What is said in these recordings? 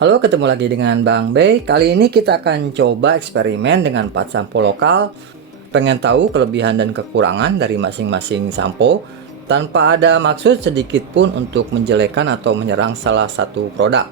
Halo, ketemu lagi dengan Bang Bey. Kali ini kita akan coba eksperimen dengan 4 sampo lokal. Pengen tahu kelebihan dan kekurangan dari masing-masing sampo tanpa ada maksud sedikit pun untuk menjelekkan atau menyerang salah satu produk.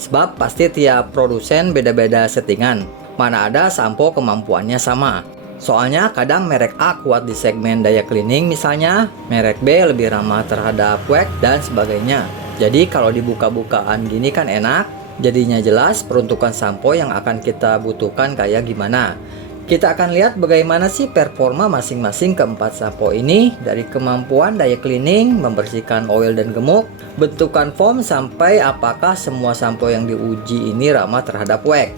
Sebab pasti tiap produsen beda-beda settingan. Mana ada sampo kemampuannya sama. Soalnya kadang merek A kuat di segmen daya cleaning misalnya, merek B lebih ramah terhadap wax dan sebagainya. Jadi kalau dibuka-bukaan gini kan enak. Jadinya jelas peruntukan sampo yang akan kita butuhkan kayak gimana. Kita akan lihat bagaimana sih performa masing-masing keempat sampo ini, dari kemampuan daya cleaning, membersihkan oil dan gemuk, bentukan foam, sampai apakah semua sampo yang diuji ini ramah terhadap wax.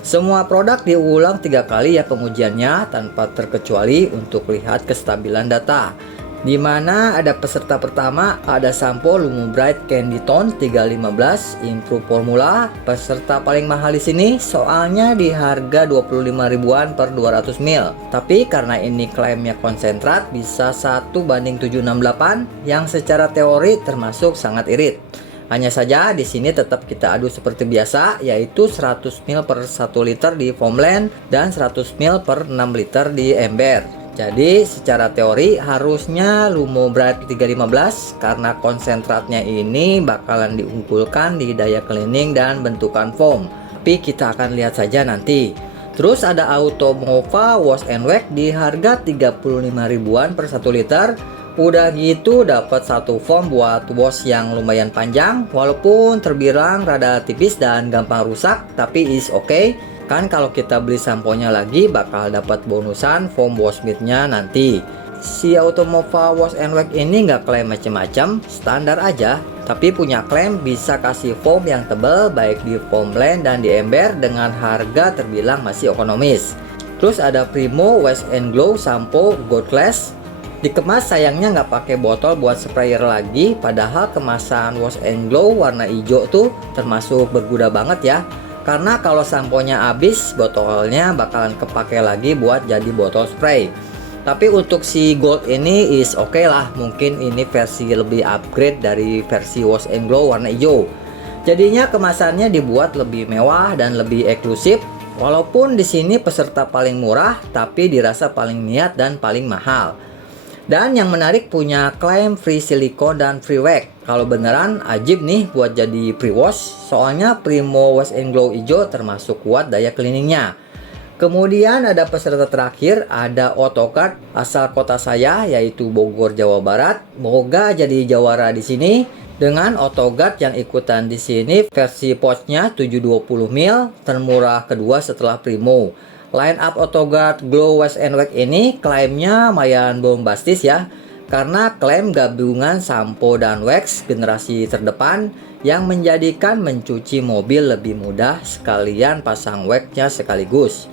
Semua produk diulang 3 kali ya pengujiannya tanpa terkecuali untuk lihat kestabilan data. Di mana ada peserta pertama ada sampo Lumo Bright Candy Tone 315 Improve Formula. Peserta paling mahal di sini soalnya di harga 25 ribuan per 200 ml. Tapi karena ini klaimnya konsentrat bisa 1:768 yang secara teori termasuk sangat irit. Hanya saja di sini tetap kita adu seperti biasa, yaitu 100 ml per 1 liter di foamland dan 100 ml per 6 liter di ember. Jadi secara teori harusnya Lumo Bright 315 karena konsentratnya ini bakalan diunggulkan di daya cleaning dan bentukan foam. Tapi kita akan lihat saja nanti. Terus ada Automova Wash and Wax di harga 35 ribuan per 1 liter. Udah gitu dapat satu foam buat wash yang lumayan panjang, walaupun terbilang rada tipis dan gampang rusak, tapi is okay. Kan kalau kita beli samponya lagi bakal dapat bonusan foam wash mittnya nanti. Si Automova Wash and Wax ini nggak klaim macem-macem, standar aja. Tapi punya klaim bisa kasih foam yang tebal baik di foamland dan di ember dengan harga terbilang masih ekonomis. Terus ada Primo Wash and Glow Sampo Gold Class. Dikemas sayangnya nggak pakai botol buat sprayer lagi, padahal kemasan Wash and Glow warna hijau tuh termasuk berguna banget ya. Karena kalau samponya habis, botolnya bakalan kepake lagi buat jadi botol spray. Tapi untuk si gold ini is oke lah, mungkin ini versi lebih upgrade dari versi Wash and Glow warna hijau. Jadinya kemasannya dibuat lebih mewah dan lebih eksklusif. Walaupun di sini peserta paling murah, tapi dirasa paling niat dan paling mahal. Dan yang menarik punya klaim free silikon dan free wax. Kalau beneran ajib nih buat jadi pre-wash. Soalnya Primo Wash and Glow hijau termasuk kuat daya cleaningnya. Kemudian ada peserta terakhir ada Autocard asal kota saya yaitu Bogor, Jawa Barat. Moga jadi jawara di sini. Dengan Autoguard yang ikutan di sini versi pouchnya 720 ml, termurah kedua setelah Primo. Line up Autoguard Glow Wash and Wax ini klaimnya lumayan bombastis ya, karena klaim gabungan sampo dan wax generasi terdepan yang menjadikan mencuci mobil lebih mudah sekalian pasang waxnya sekaligus.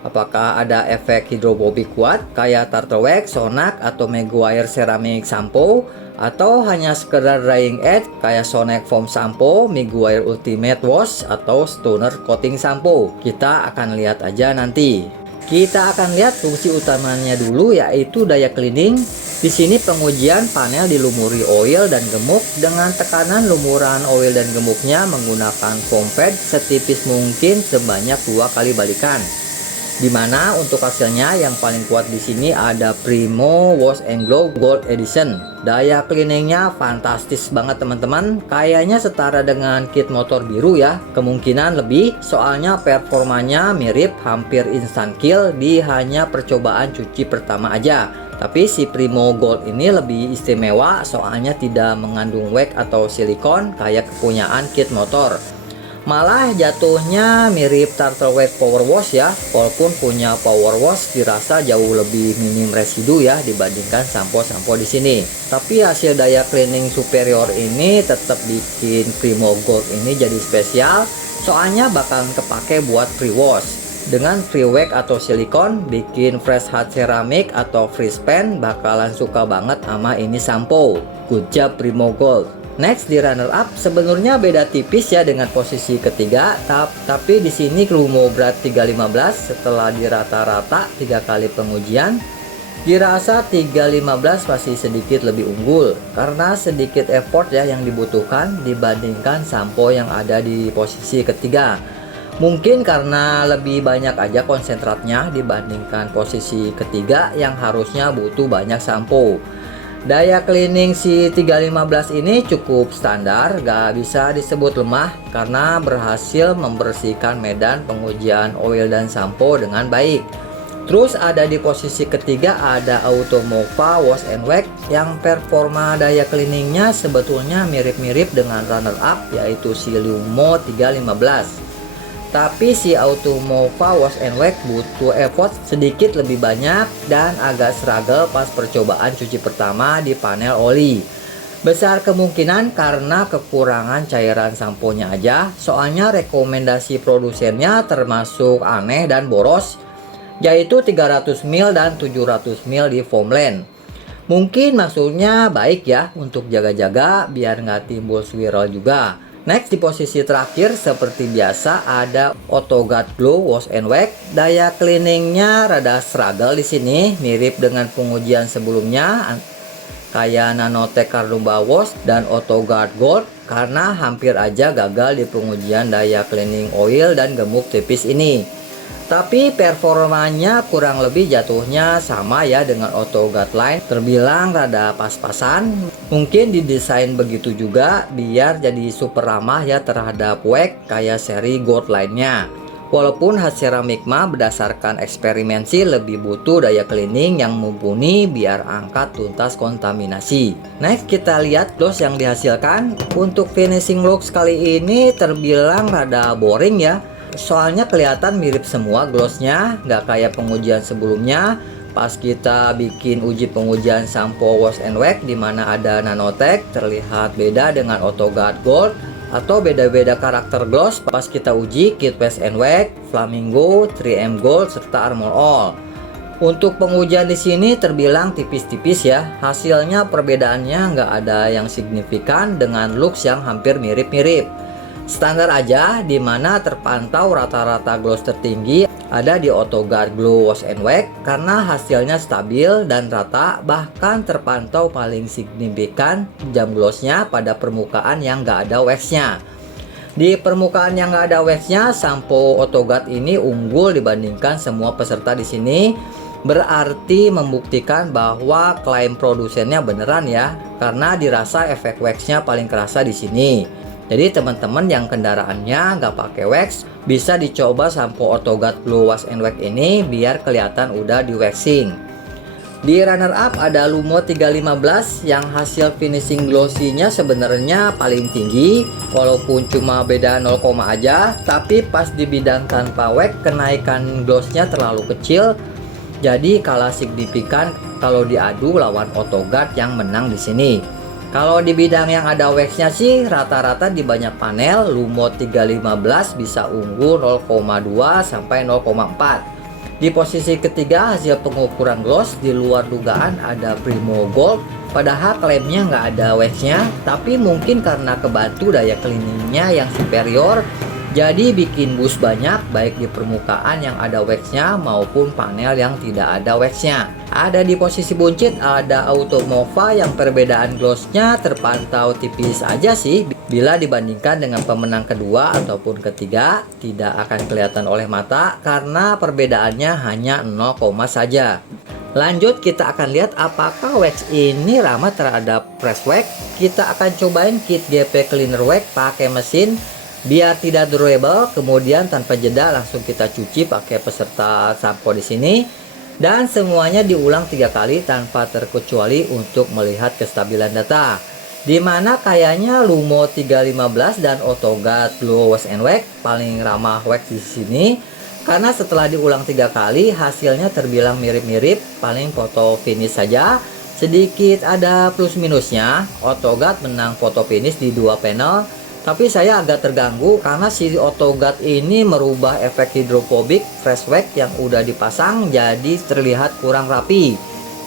Apakah ada efek hidrofobik kuat kayak Turtle Wax, Sonac atau Meguiar Ceramic Sampo, atau hanya sekedar drying edge kayak Sonac Foam Sampo, Meguiar Ultimate Wash atau Stoner Coating Sampo? Kita akan lihat aja nanti. Kita akan lihat fungsi utamanya dulu, yaitu daya cleaning. Di sini pengujian panel dilumuri oil dan gemuk dengan tekanan lumuran oil dan gemuknya menggunakan foam pad setipis mungkin sebanyak 2 kali balikan. Dimana untuk hasilnya yang paling kuat di sini ada Primo Wash and Glow Gold Edition. Daya cleaningnya fantastis banget teman-teman. Kayaknya setara dengan kit motor biru ya. Kemungkinan lebih, soalnya performanya mirip hampir instant kill di hanya percobaan cuci pertama aja. Tapi si Primo Gold ini lebih istimewa soalnya tidak mengandung wax atau silikon kayak kepunyaan kit motor. Malah jatuhnya mirip Turtle Wax Power Wash ya, walaupun punya Power Wash dirasa jauh lebih minim residu ya dibandingkan sampo-sampo di sini. Tapi hasil daya cleaning superior ini tetap bikin Primo Gold ini jadi spesial, soalnya bakalan kepake buat free wash. Dengan free wax atau silikon, bikin fresh hard ceramic atau free span bakalan suka banget sama ini sampo. Good job Primo Gold. Next di runner up sebenarnya beda tipis ya dengan posisi ketiga, tapi di sini Lumo Bright 315 setelah di rata-rata 3 kali pengujian Dirasa 315 masih sedikit lebih unggul karena sedikit effort ya yang dibutuhkan dibandingkan sampo yang ada di posisi ketiga. Mungkin karena lebih banyak aja konsentratnya dibandingkan posisi ketiga yang harusnya butuh banyak sampo. Daya cleaning si 315 ini cukup standar, gak bisa disebut lemah karena berhasil membersihkan medan pengujian oil dan sampo dengan baik. Terus ada di posisi ketiga ada Automova Wash and Wax yang performa daya cleaningnya sebetulnya mirip-mirip dengan runner up yaitu si Lumo 315. Tapi si Automova Wash and Wax butuh effort sedikit lebih banyak dan agak struggle pas percobaan cuci pertama di panel oli. Besar kemungkinan karena kekurangan cairan samponya aja, soalnya rekomendasi produsennya termasuk aneh dan boros, yaitu 300 ml dan 700 ml di foamland. Mungkin maksudnya baik ya untuk jaga-jaga biar nggak timbul swirl juga. Next di posisi terakhir seperti biasa ada Autoguard Glow Wash and Wax. Daya cleaningnya rada struggle di sini, mirip dengan pengujian sebelumnya kayak Nanotech Carnauba Wash dan Autoguard Gold karena hampir aja gagal di pengujian daya cleaning oil dan gemuk tipis ini. Tapi performanya kurang lebih jatuhnya sama ya dengan Autoguard Line, terbilang rada pas-pasan. Mungkin didesain begitu juga biar jadi super ramah ya terhadap wax kayak seri Gold lainnya. Walaupun khas Ceramik mah berdasarkan eksperimen sih lebih butuh daya cleaning yang mumpuni biar angkat tuntas kontaminasi. Next kita lihat gloss yang dihasilkan. Untuk finishing looks kali ini terbilang rada boring ya. Soalnya kelihatan mirip semua glossnya, nggak kayak pengujian sebelumnya. Pas kita bikin uji pengujian sampo Wash and Wax di mana ada Nanotech terlihat beda dengan Autoguard Gold, atau beda-beda karakter gloss pas kita uji Kit Wash and Wax, Flamingo, 3M Gold serta Armor All. Untuk pengujian di sini terbilang tipis-tipis ya. Hasilnya perbedaannya nggak ada yang signifikan dengan looks yang hampir mirip-mirip. Standar aja, dimana terpantau rata-rata gloss tertinggi ada di Autoguard Glow Wash and Wax karena hasilnya stabil dan rata, bahkan terpantau paling signifikan jam glossnya pada permukaan yang nggak ada waxnya. Di permukaan yang nggak ada waxnya, sampo Autoguard ini unggul dibandingkan semua peserta di sini. Berarti membuktikan bahwa klaim produsennya beneran ya, karena dirasa efek waxnya paling kerasa di sini. Jadi teman-teman yang kendaraannya nggak pakai wax bisa dicoba sampo Autoguard Glow Wash and Wax ini biar kelihatan udah di waxing. Di runner up ada Lumo 315 yang hasil finishing glossy-nya sebenarnya paling tinggi walaupun cuma beda 0, aja, tapi pas di bidang tanpa wax kenaikan glossnya terlalu kecil. Jadi kalah signifikan kalau diadu lawan Autoguard yang menang di sini. Kalau di bidang yang ada waxnya sih rata-rata di banyak panel Lumo 315 bisa unggul 0,2 sampai 0,4. Di posisi ketiga hasil pengukuran gloss di luar dugaan ada Primo Gold. Padahal klaimnya nggak ada waxnya, tapi mungkin karena kebantu daya cleaningnya yang superior, jadi bikin boost banyak baik di permukaan yang ada waxnya maupun panel yang tidak ada waxnya. Ada di posisi buncit ada Automova yang perbedaan glossnya terpantau tipis aja sih. Bila dibandingkan dengan pemenang kedua ataupun ketiga tidak akan kelihatan oleh mata karena perbedaannya hanya 0, saja. Lanjut kita akan lihat apakah wax ini ramah terhadap press wax. Kita akan cobain kit GP Cleaner Wax pakai mesin biar tidak durable, kemudian tanpa jeda langsung kita cuci pakai peserta sampo di sini. Dan semuanya diulang 3 kali tanpa terkecuali untuk melihat kestabilan data. Dimana kayaknya Lumo 315 dan Autoguard Glow Wash and Wax paling ramah wax di sini. Karena setelah diulang 3 kali hasilnya terbilang mirip-mirip, paling foto finish saja. Sedikit ada plus minusnya, Autoguard menang foto finish di 2 panel. Tapi saya agak terganggu karena si Autoguard ini merubah efek hidrofobik fresh wax yang udah dipasang jadi terlihat kurang rapi.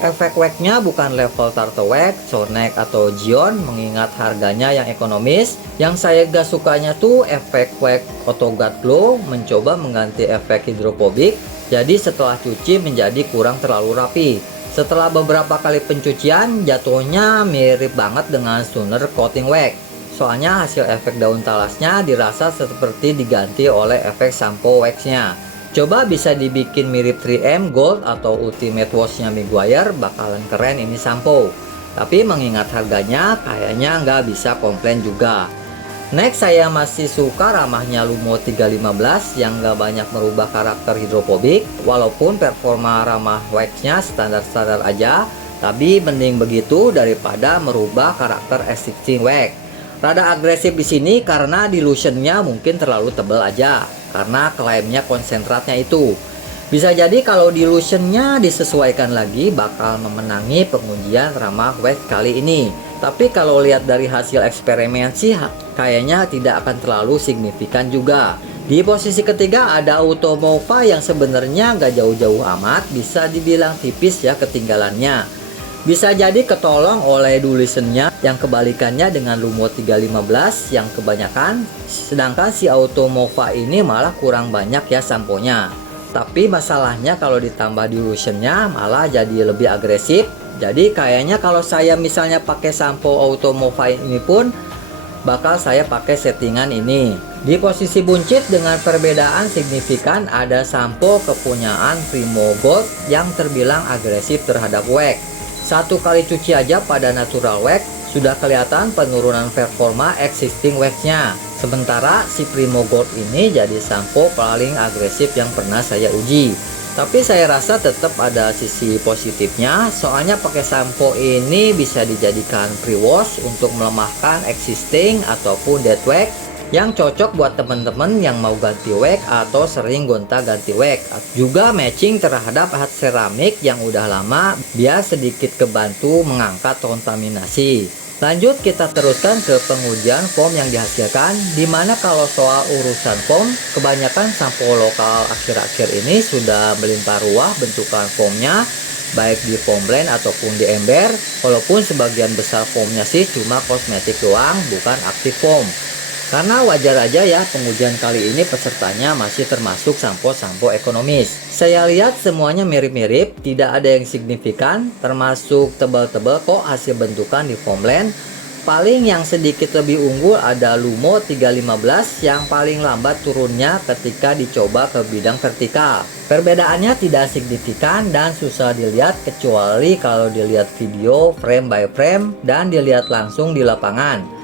Efek waxnya bukan level Tarto Wax, Sonex atau Gion mengingat harganya yang ekonomis. Yang saya gak sukanya tuh efek wax Autoguard Glow mencoba mengganti efek hidrofobik, jadi setelah cuci menjadi kurang terlalu rapi. Setelah beberapa kali pencucian, jatuhnya mirip banget dengan Stunner Coating Wax. Soalnya hasil efek daun talasnya dirasa seperti diganti oleh efek sampo waxnya. Coba bisa dibikin mirip 3M Gold atau Ultimate Wash-nya Meguiar, bakalan keren ini sampo. Tapi mengingat harganya, kayaknya nggak bisa komplain juga. Next, saya masih suka ramahnya Lumo 315 yang nggak banyak merubah karakter hidrofobik. Walaupun performa ramah waxnya standar-standar aja, tapi mending begitu daripada merubah karakter existing wax. Rada agresif di sini karena dilutionnya mungkin terlalu tebal aja, karena klaimnya konsentratnya itu. Bisa jadi kalau dilutionnya disesuaikan lagi bakal memenangi pengujian ramah wax kali ini. Tapi kalau lihat dari hasil eksperimen sih kayaknya tidak akan terlalu signifikan juga. Di posisi ketiga ada Automova yang sebenarnya nggak jauh-jauh amat, bisa dibilang tipis ya ketinggalannya. Bisa jadi ketolong oleh Dulisennya yang kebalikannya dengan Lumo 315 yang kebanyakan. Sedangkan si Automova ini malah kurang banyak ya samponya. Tapi masalahnya kalau ditambah dilutionnya malah jadi lebih agresif. Jadi kayaknya kalau saya misalnya pakai sampo Automova ini pun bakal saya pakai settingan ini. Di posisi buncit dengan perbedaan signifikan ada sampo kepunyaan Primo Gold yang terbilang agresif terhadap wax. Satu kali cuci aja pada natural wax sudah kelihatan penurunan performa existing waxnya. Sementara si Primo Gold ini jadi sampo paling agresif yang pernah saya uji. Tapi saya rasa tetap ada sisi positifnya, soalnya pakai sampo ini bisa dijadikan pre-wash untuk melemahkan existing ataupun dead wax yang cocok buat teman-teman yang mau ganti wax atau sering gonta-ganti wax. Juga matching terhadap hat seramik yang udah lama biar sedikit kebantu mengangkat kontaminasi. Lanjut kita teruskan ke pengujian foam yang dihasilkan, dimana kalau soal urusan foam, kebanyakan sampo lokal akhir-akhir ini sudah melimpah ruah bentukan foamnya, baik di foam blend ataupun di ember, walaupun sebagian besar foamnya sih cuma kosmetik doang, bukan aktif foam. Karena wajar aja ya pengujian kali ini pesertanya masih termasuk sampo-sampo ekonomis. Saya lihat semuanya mirip-mirip, tidak ada yang signifikan, termasuk tebal-tebal kok hasil bentukan di foam blend. Paling yang sedikit lebih unggul ada Lumo 315 yang paling lambat turunnya ketika dicoba ke bidang vertikal. Perbedaannya tidak signifikan dan susah dilihat kecuali kalau dilihat video frame by frame dan dilihat langsung di lapangan.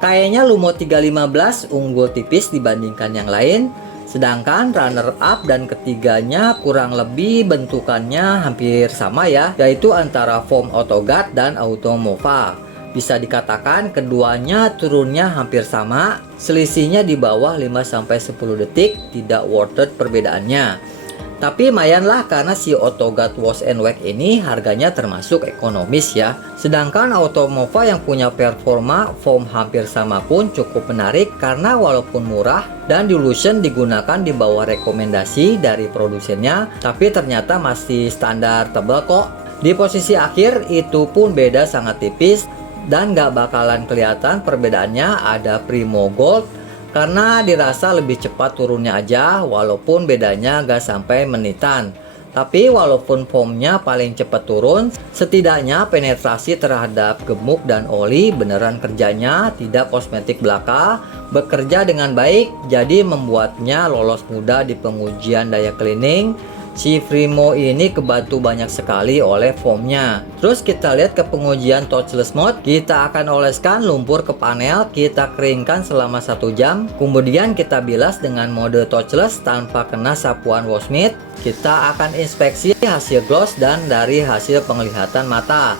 Kayaknya Lumo 315 unggul tipis dibandingkan yang lain, sedangkan runner up dan ketiganya kurang lebih bentukannya hampir sama ya, yaitu antara foam Autoguard dan Automova. Bisa dikatakan keduanya turunnya hampir sama, selisihnya di bawah 5-10 detik, tidak worth it perbedaannya. Tapi lumayan lah karena si Autoguard Wash and Wax ini harganya termasuk ekonomis ya. Sedangkan Automova yang punya performa foam hampir sama pun cukup menarik karena walaupun murah dan dilution digunakan di bawah rekomendasi dari produsennya, tapi ternyata masih standar tebal kok. Di posisi akhir itu pun beda sangat tipis dan gak bakalan kelihatan perbedaannya ada Primo Gold karena dirasa lebih cepat turunnya aja, walaupun bedanya gak sampai menitan. Tapi walaupun foamnya paling cepat turun, setidaknya penetrasi terhadap gemuk dan oli beneran kerjanya, tidak kosmetik belaka, bekerja dengan baik, jadi membuatnya lolos mudah di pengujian daya cleaning. Si Primo ini kebantu banyak sekali oleh foamnya. Terus kita lihat ke pengujian touchless mode. Kita akan oleskan lumpur ke panel, kita keringkan selama 1 jam. Kemudian kita bilas dengan mode touchless tanpa kena sapuan wash mitt. Kita akan inspeksi hasil gloss dan dari hasil penglihatan mata,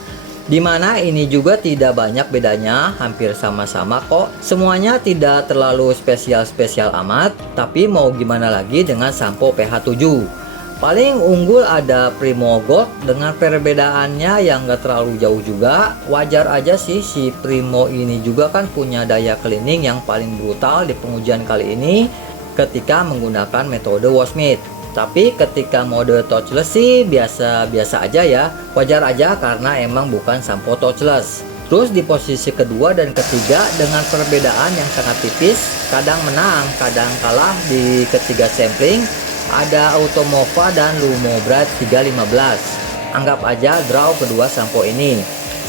dimana ini juga tidak banyak bedanya, hampir sama-sama kok. Semuanya tidak terlalu spesial-spesial amat, tapi mau gimana lagi dengan sampo pH 7. Paling unggul ada Primo Gold dengan perbedaannya yang gak terlalu jauh juga. Wajar aja sih si Primo ini juga kan punya daya cleaning yang paling brutal di pengujian kali ini ketika menggunakan metode wash mitt. Tapi ketika mode touchless sih biasa-biasa aja ya. Wajar aja karena emang bukan sampo touchless. Terus di posisi kedua dan ketiga dengan perbedaan yang sangat tipis, kadang menang, kadang kalah di ketiga sampling, ada Automova dan Lumo Bright 315. anggap aja draw kedua sampo ini.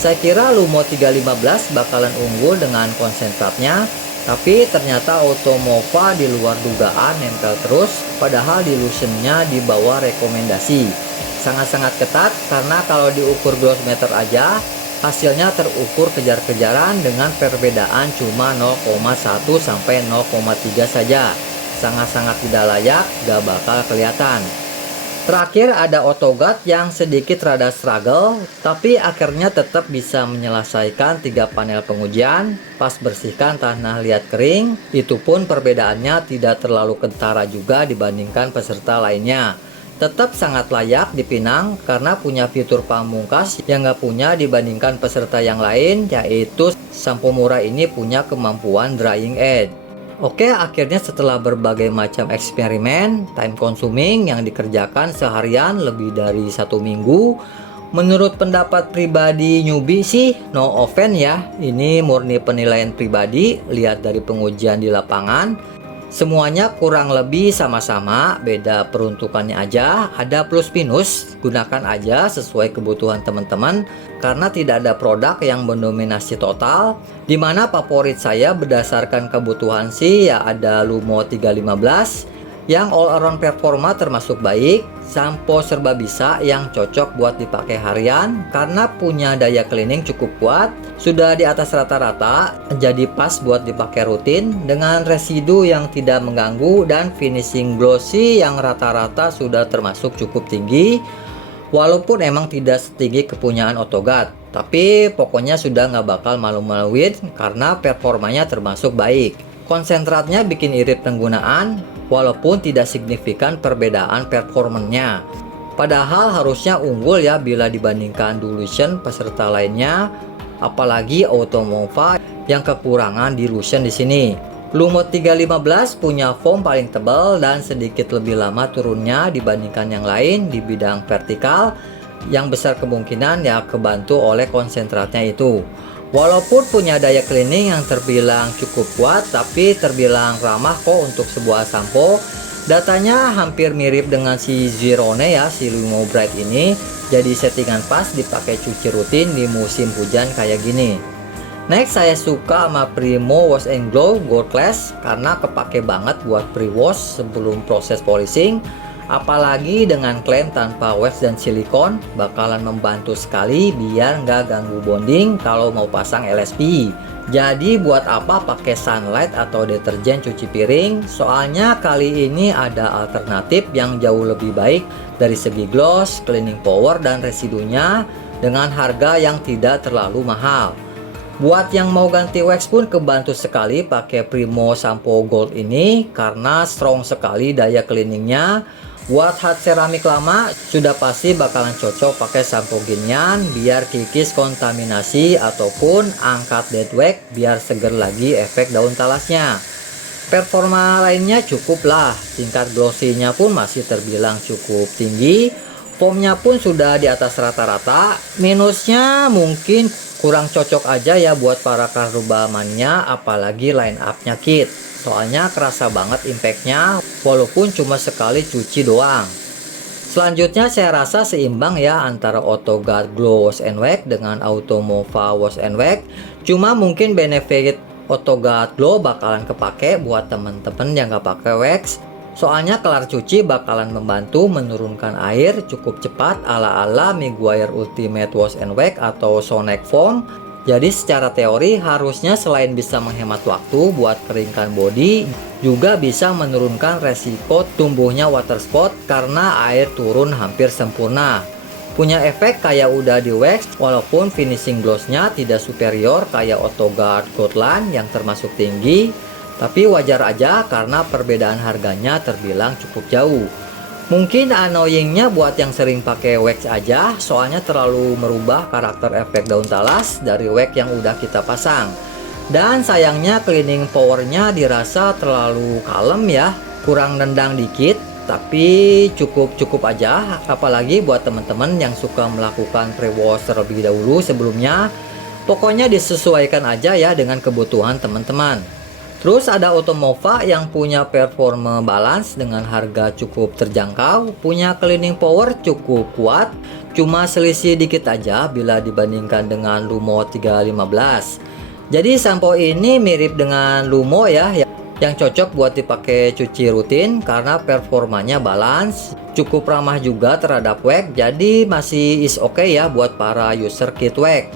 Saya kira Lumo 315 bakalan unggul dengan konsentratnya, tapi ternyata Automova di luar dugaan nempel terus, padahal dilutionnya di bawah rekomendasi. Sangat-sangat ketat karena kalau diukur glossmeter aja, hasilnya terukur kejar-kejaran dengan perbedaan cuma 0,1 sampai 0,3 saja. Sangat-sangat tidak layak, gak bakal kelihatan. Terakhir ada Autoguard yang sedikit rada struggle, tapi akhirnya tetap bisa menyelesaikan 3 panel pengujian. Pas bersihkan tanah liat kering, itu pun perbedaannya tidak terlalu kentara juga dibandingkan peserta lainnya. Tetap sangat layak dipinang karena punya fitur pamungkas yang gak punya dibandingkan peserta yang lain, yaitu sampo murah ini punya kemampuan drying edge. Oke, akhirnya setelah berbagai macam eksperimen, time consuming yang dikerjakan seharian lebih dari 1 minggu, menurut pendapat pribadi newbie sih, no offense ya, ini murni penilaian pribadi, lihat dari pengujian di lapangan. Semuanya kurang lebih sama-sama, beda peruntukannya aja, ada plus minus, gunakan aja sesuai kebutuhan teman-teman karena tidak ada produk yang mendominasi total. Dimana favorit saya berdasarkan kebutuhan sih ya ada Lumo 315 yang all around performa termasuk baik, sampo serba bisa yang cocok buat dipakai harian karena punya daya cleaning cukup kuat, sudah di atas rata-rata, jadi pas buat dipakai rutin dengan residu yang tidak mengganggu dan finishing glossy yang rata-rata sudah termasuk cukup tinggi, walaupun emang tidak setinggi kepunyaan Autoguard, tapi pokoknya sudah nggak bakal malu-maluin karena performanya termasuk baik. Konsentratnya bikin irit penggunaan, walaupun tidak signifikan perbedaan performanya. Padahal harusnya unggul ya bila dibandingkan dilution peserta lainnya, apalagi Automova yang kekurangan dilution di sini. Lumo 315 punya foam paling tebal dan sedikit lebih lama turunnya dibandingkan yang lain di bidang vertikal, yang besar kemungkinan ya kebantu oleh konsentratnya itu. Walaupun punya daya cleaning yang terbilang cukup kuat, tapi terbilang ramah kok untuk sebuah sampo. Datanya hampir mirip dengan si Zirone ya, si Lumo Bright ini. Jadi settingan pas dipakai cuci rutin di musim hujan kayak gini. Next, saya suka sama Primo Wash and Glow Gold Class karena kepake banget buat pre-wash sebelum proses polishing. Apalagi dengan klaim tanpa wax dan silikon, bakalan membantu sekali biar nggak ganggu bonding kalau mau pasang LSP. Jadi buat apa pakai sunlight atau deterjen cuci piring? Soalnya kali ini ada alternatif yang jauh lebih baik dari segi gloss, cleaning power, dan residunya dengan harga yang tidak terlalu mahal. Buat yang mau ganti wax pun kebantu sekali pakai Primo Sampo Gold ini karena strong sekali daya cleaningnya. Buat hard ceramik lama sudah pasti bakalan cocok pakai sampo ginian biar kikis kontaminasi ataupun angkat dead wax biar seger lagi efek daun talasnya. Performa lainnya cukup lah, tingkat glossy-nya pun masih terbilang cukup tinggi, foamnya pun sudah di atas rata-rata. Minusnya mungkin kurang cocok aja ya buat para kardubamannya, apalagi line up-nya kit. Soalnya kerasa banget impactnya walaupun cuma sekali cuci doang. Selanjutnya saya rasa seimbang ya antara Autoguard Glow Wash and Wax dengan Automova Wash and Wax. Cuma mungkin benefit Autoguard Glow bakalan kepake buat temen-temen yang gak pakai wax. Soalnya kelar cuci bakalan membantu menurunkan air cukup cepat ala-ala Meguiar Ultimate Wash and Wax atau Sonic Foam. Jadi secara teori harusnya selain bisa menghemat waktu buat keringkan body, juga bisa menurunkan resiko tumbuhnya water spot karena air turun hampir sempurna. Punya efek kayak udah di wax, walaupun finishing glossnya tidak superior kayak Autoguard Goldland yang termasuk tinggi, tapi wajar aja karena perbedaan harganya terbilang cukup jauh. Mungkin annoyingnya buat yang sering pakai wax aja, soalnya terlalu merubah karakter efek daun talas dari wax yang udah kita pasang. Dan sayangnya cleaning powernya dirasa terlalu kalem ya, kurang nendang dikit, tapi cukup aja. Apalagi buat teman-teman yang suka melakukan pre-wash terlebih dahulu sebelumnya. Pokoknya disesuaikan aja ya dengan kebutuhan teman-teman. Terus ada Automova yang punya performa balance dengan harga cukup terjangkau, punya cleaning power cukup kuat, cuma selisih dikit aja bila dibandingkan dengan Lumo 315. Jadi sampo ini mirip dengan Lumo ya, yang cocok buat dipakai cuci rutin karena performanya balance, cukup ramah juga terhadap wax, jadi masih is oke ya buat para user kit wax.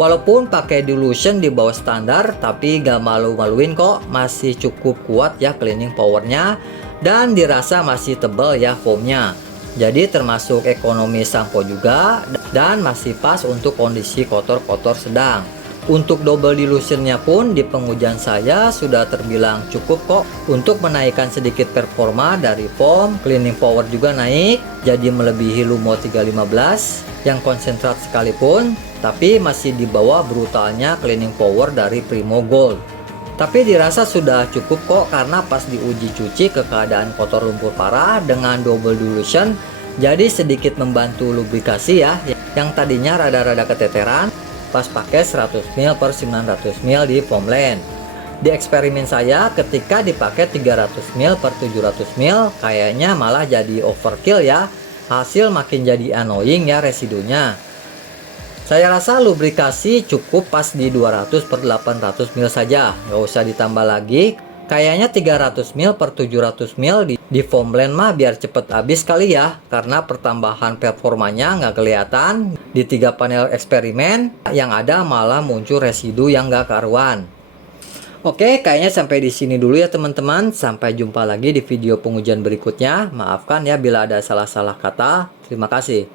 Walaupun pakai dilution di bawah standar, tapi gak malu-maluin kok, masih cukup kuat ya cleaning powernya, dan dirasa masih tebal ya foamnya. Jadi termasuk ekonomi sampo juga, dan masih pas untuk kondisi kotor-kotor sedang. Untuk double dilutionnya pun di pengujian saya sudah terbilang cukup kok untuk menaikkan sedikit performa dari foam, cleaning power juga naik, jadi melebihi Lumo 315 yang konsentrat sekalipun, tapi masih di bawah brutalnya cleaning power dari Primo Gold. Tapi dirasa sudah cukup kok karena pas diuji cuci ke keadaan kotor lumpur parah dengan double dilution, jadi sedikit membantu lubrikasi ya, yang tadinya rada-rada keteteran pas pakai 100 ml per 900 ml di foamland. Di eksperimen saya ketika dipakai 300 ml per 700 ml kayaknya malah jadi overkill ya, hasil makin jadi annoying ya residunya. Saya rasa lubrikasi cukup pas di 200 per 800 ml saja, nggak usah ditambah lagi. Kayaknya 300 ml per 700 ml di foamland mah biar cepet habis kali ya, karena pertambahan performanya nggak kelihatan. Di 3 panel eksperimen yang ada malah muncul residu yang nggak karuan. Oke, kayaknya sampai di sini dulu ya teman-teman. Sampai jumpa lagi di video pengujian berikutnya. Maafkan ya bila ada salah-salah kata. Terima kasih.